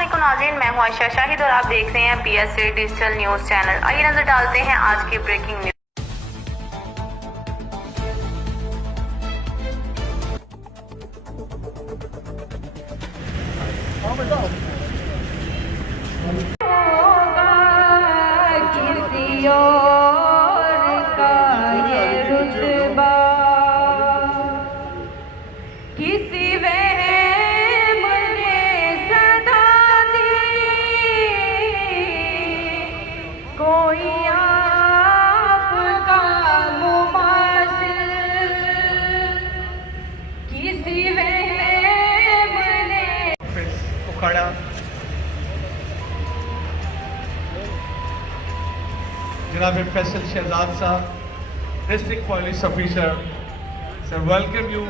अस्सलामुअलैकुम नाज़रीन, मैं हूं आयशा शाहिद और आप देख रहे हैं PSA डिजिटल न्यूज़ चैनल। आइए नजर डालते हैं आज की ब्रेकिंग न्यूज़। किसी वहम ने सदा दी, कोई आपका मुमासिल, किसी वहम ने उखाड़ा जनाब फैसल शहजाद साहब, district police officer, sir welcome you.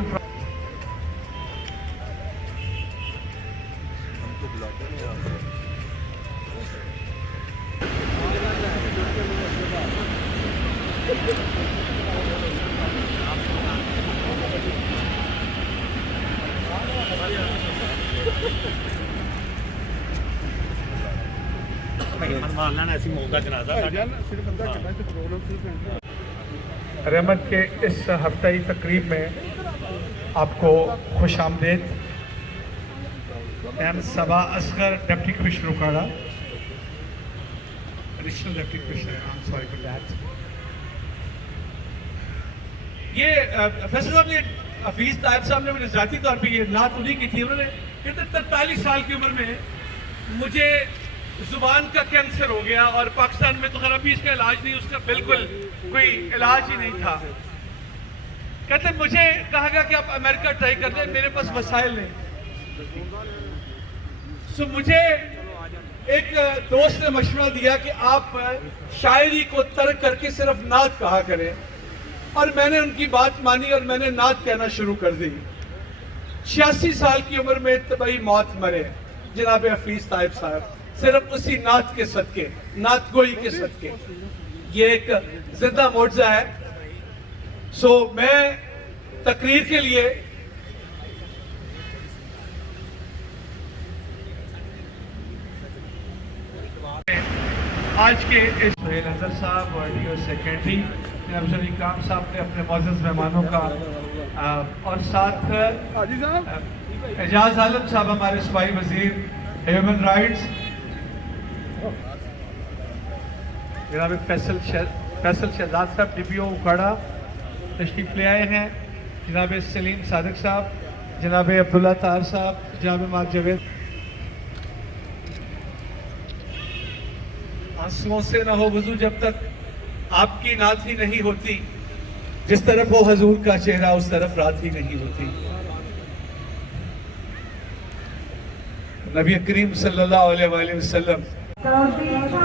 रहमत के इस हफ्ताई तकरीब में आपको खुश आमदेद। एम सबा असगर, डिप्टी कमिश्नर उखाड़ा, additional deputy commissioner, I am sorry for that. ये फैसल साहब ने, हफीज तायब साहब ने मुझे ज़ाती तौर पे ये नात उन्हीं की थी। उन्होंने कहते 43 साल की उम्र में मुझे जुबान का कैंसर हो गया और पाकिस्तान में तो खैर अभी इसका इलाज नहीं, उसका बिल्कुल कोई इलाज ही नहीं था। कहते मुझे कहा गया कि आप अमेरिका ट्राई कर लें, मेरे पास वसाइल नहीं। सो मुझे एक दोस्त ने मशवरा दिया कि आप शायरी को तर्क करके सिर्फ नात कहा करें, और मैंने उनकी बात मानी और मैंने नात कहना शुरू कर दी। 86 साल की उम्र में तबाही मौत मरे जनाब हफीज तायब साहब, सिर्फ उसी नात के सदके, नात गोई के सदके। ये एक जिंदा मोर्जा है। सो मैं तकरीर के लिए आज के इस नजर साहब और डीओ सेक्रेटरी अफसर इकराम साहब ने अपने मौजूद मेहमानों का और साथ एजाज आलम साहब हमारे सूबाई वजीर ह्यूमन राइट्स, जनाब फैसल शहजाद साहब DPO उखाड़ा तशरीफ ले आए हैं, जनाब सलीम सादिक साहब, जनाब अब्दुल्ला तार साहब, जनाब मार जवेद। आंसुओं से न हो वजू जब तक आपकी नात ही नहीं होती, जिस तरफ हो हजूर का चेहरा उस तरफ रात ही नहीं होती। नबी करीम सल्लल्लाहु अलैहि वसल्लम